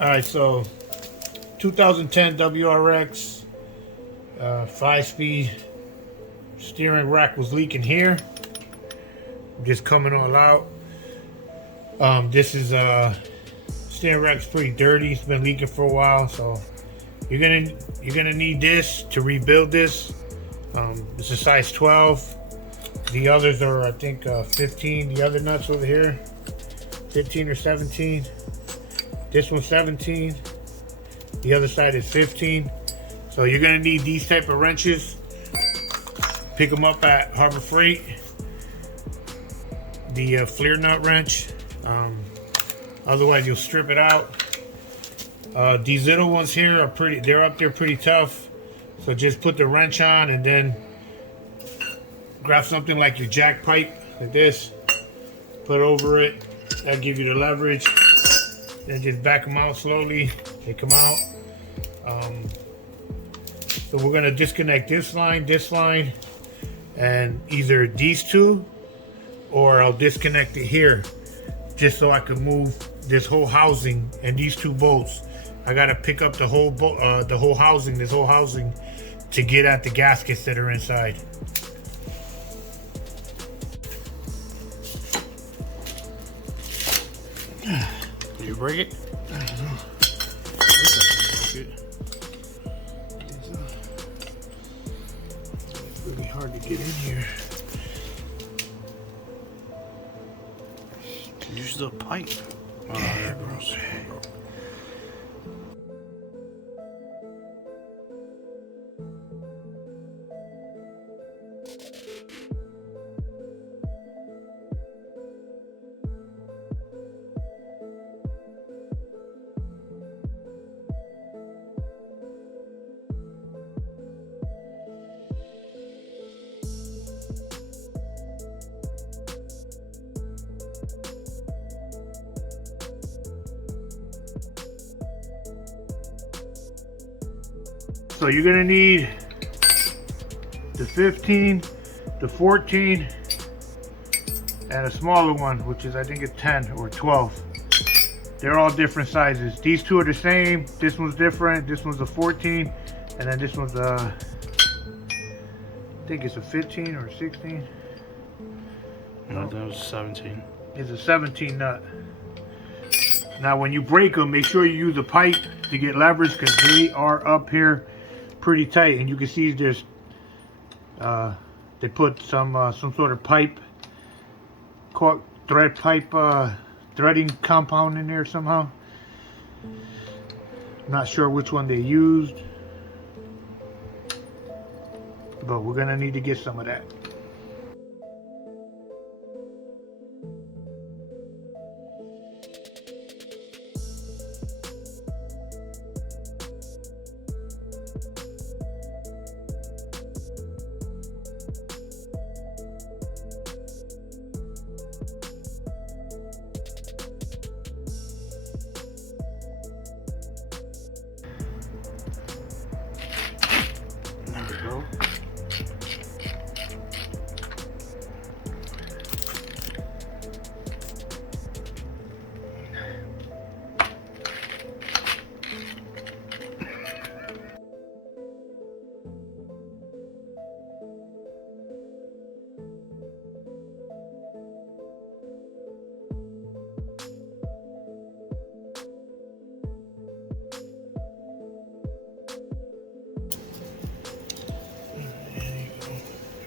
Alright, so 2010 WRX 5-speed steering rack was leaking here. Just coming all out. This is steering rack's pretty dirty. It's been leaking for a while, so you're gonna need this to rebuild this. It's a size 12. The others are, I think, 15. The other nuts over here, 15 or 17. This one's 17. The other side is 15. So you're gonna need these type of wrenches. Pick them up at Harbor Freight. The Fleer nut wrench. Otherwise, you'll strip it out. These little ones here are pretty. They're up there pretty tough. So just put the wrench on and then grab something like your jack pipe, like this. Put over it. That'll give you the leverage. Then just back them out slowly. They come out. So we're gonna disconnect this line, and either these two, or I'll disconnect it here, just so I can move this whole housing and these two bolts. I gotta pick up the whole housing, this whole housing, to get at the gaskets that are inside. Did you break it? I don't know. It's really hard to get in here. Use the pipe. Oh, there it goes. So you're gonna need the 15, the 14, and a smaller one, which is, I think, it's 10 or 12. They're all different sizes. These two are the same. This one's different. This one's a 14, and then this one's a, I think it's a 15 or a 16. No, that was 17. It's a 17 nut. Now, when you break them, make sure you use a pipe to get leverage, because they are up here pretty tight, and you can see there's they put some sort of pipe, thread pipe, threading compound in there somehow. Not sure which one they used, but we're gonna need to get some of that.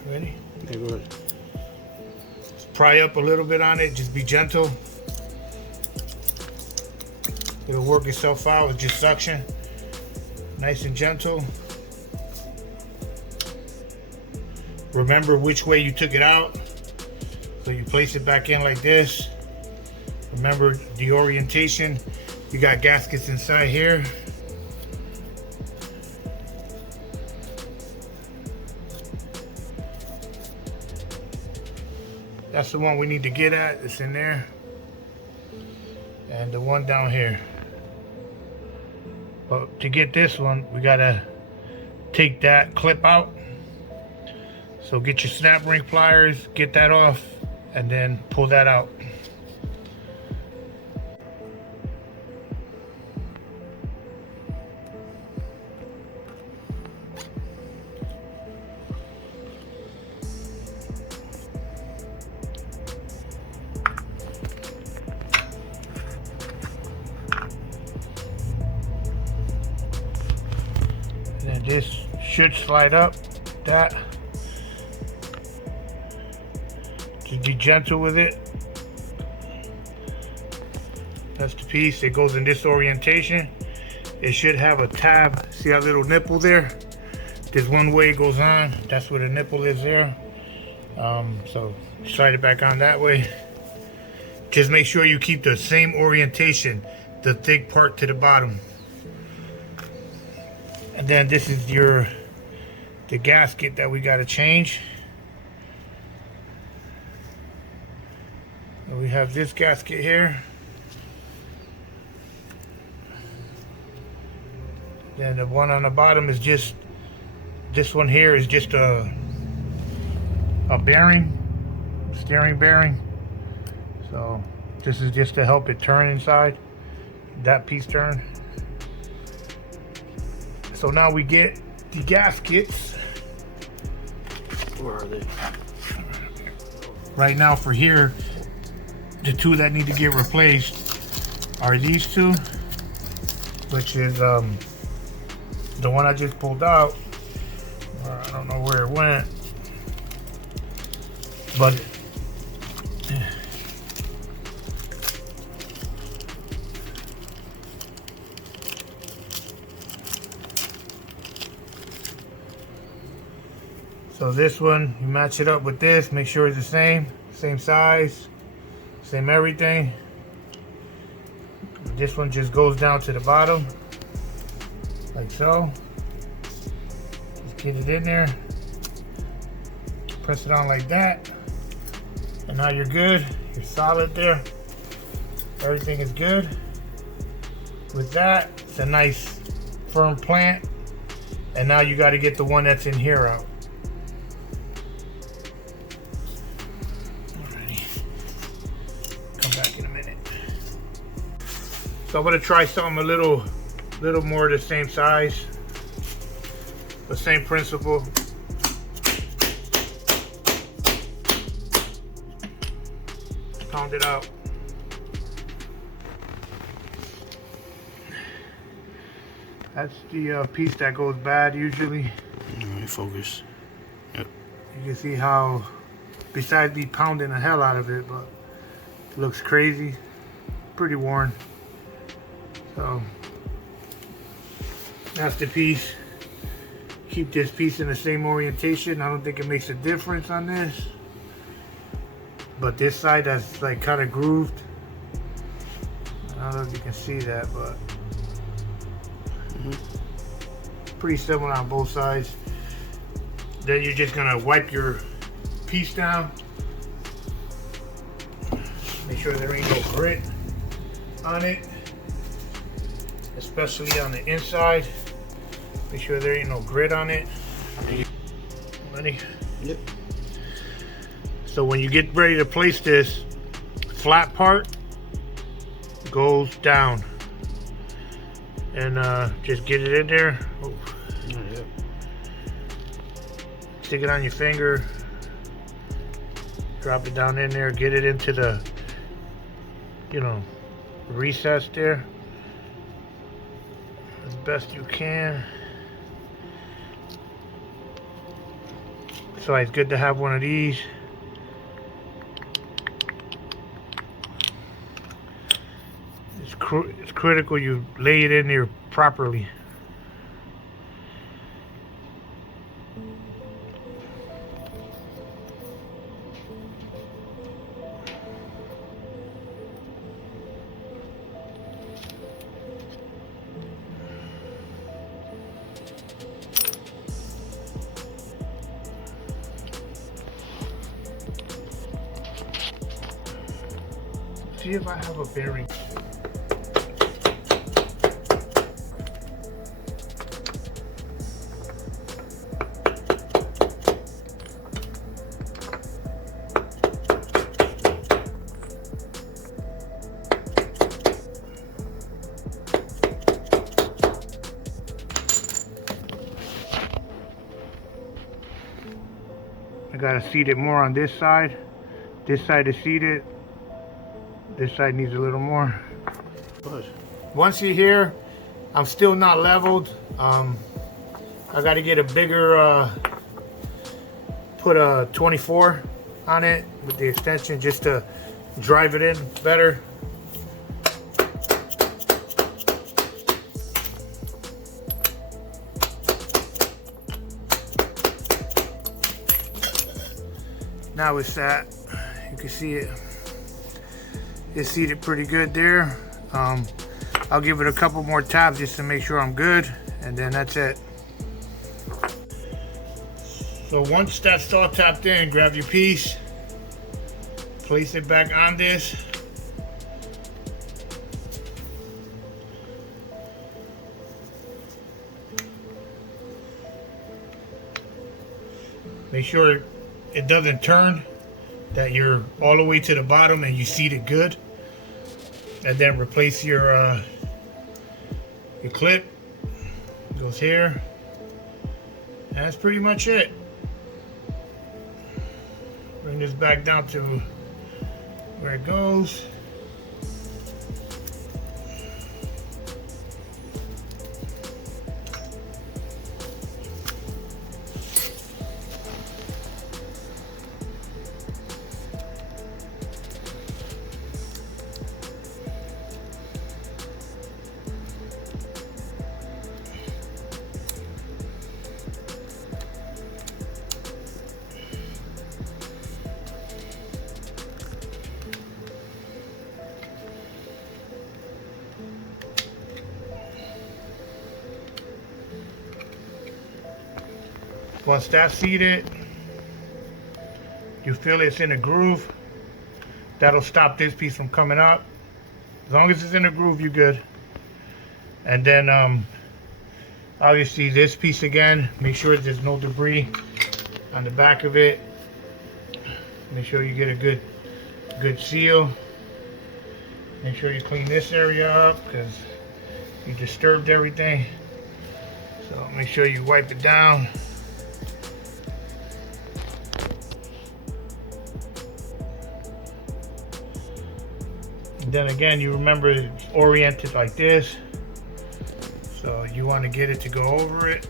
Ready? Okay, good. Just pry up a little bit on it. Just be gentle. It'll work itself out with just suction. Nice and gentle. Remember which way you took it out. So you place it back in like this. Remember the orientation. You got gaskets inside here. That's the one we need to get at. It's in there. And the one down here. But to get this one, we gotta take that clip out. So get your snap ring pliers, get that off, and then pull that out. And this should slide up. That. Just be gentle with it. That's the piece. It goes in this orientation. It should have a tab. See that little nipple there? There's one way it goes on. That's where the nipple is there. So slide it back on that way. Just make sure you keep the same orientation, the thick part to the bottom. And then this is the gasket that we got to change. And we have this gasket here. Then the one on the bottom is just, this one here is just a bearing, steering bearing. So this is just to help it turn inside, that piece turn. So now we get the gaskets. Where are they? Right now for here, the two that need to get replaced are these two, which is the one I just pulled out. I don't know where it went, but so this one, you match it up with this, make sure it's the same size, same everything. This one just goes down to the bottom, like so. Just get it in there, press it on like that, and now you're good. You're solid there. Everything is good. With that, it's a nice firm plant. And now you got to get the one that's in here out. Come back in a minute. So I'm gonna try something a little more the same size, the same principle. Pound it out. That's the piece that goes bad usually. Let me focus. Yep. You can see how, besides me pounding the hell out of it, but it looks crazy, pretty worn. So that's the piece. Keep this piece in the same orientation. I don't think it makes a difference on this, but this side that's like kind of grooved. I don't know if you can see that, but pretty similar on both sides. Then you're just gonna wipe your piece down. Make sure there ain't no grit on it, especially on the inside. Make sure there ain't no grit on it. Ready? Yep. So when you get ready to place this, flat part goes down. And just get it in there. Oh. Yep. Stick it on your finger. Drop it down in there. Get it into the, recess there as best you can. So it's good to have one of these. It's critical you lay it in there properly. See if I have a bearing. I gotta seat it more on this side. This side is seated. This side needs a little more. Good. Once you're here, I'm still not leveled. I got to get a bigger, put a 24 on it with the extension just to drive it in better. Now it's that, you can see it, it's seated pretty good there. I'll give it a couple more taps just to make sure I'm good, and then that's it. So once that's all tapped in, grab your piece, place it back on this. Make sure it doesn't turn, that you're all the way to the bottom and you seat it good. And then replace your clip. Goes here. And that's pretty much it. Bring this back down to where it goes. Once that's seated, you feel it's in a groove, that'll stop this piece from coming up. As long as it's in a groove, you're good. And then obviously this piece again, make sure there's no debris on the back of it. Make sure you get a good seal. Make sure you clean this area up because you disturbed everything. So make sure you wipe it down. Then again, you remember it's oriented like this, so you want to get it to go over it.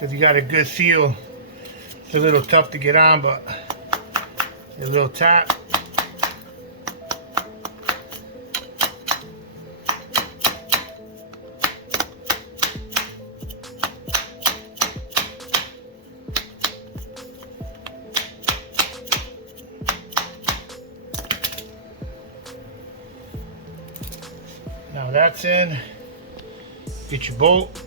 If you got a good seal, it's a little tough to get on, but a little tap. Now that's in. Get your bolt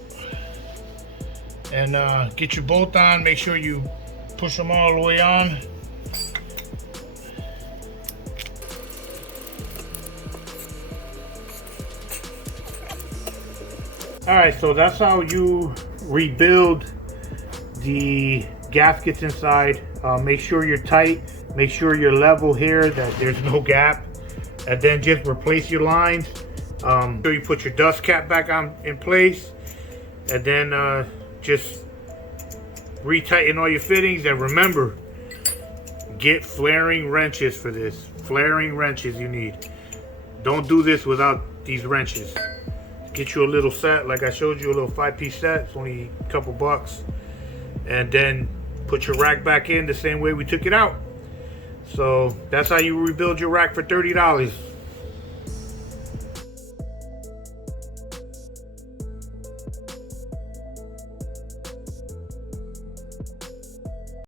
and get your bolt on. Make sure you push them all the way on. Alright, so that's how you rebuild the gaskets inside. Make sure you're tight, make sure you're level here, that there's no gap, and then just replace your lines. So you put your dust cap back on in place, and then just retighten all your fittings. And remember, get flaring wrenches for this. Flaring wrenches you need. Don't do this without these wrenches. Get you a little set, like I showed you, a little 5-piece set. It's only a couple bucks. And then put your rack back in the same way we took it out. So that's how you rebuild your rack for $30.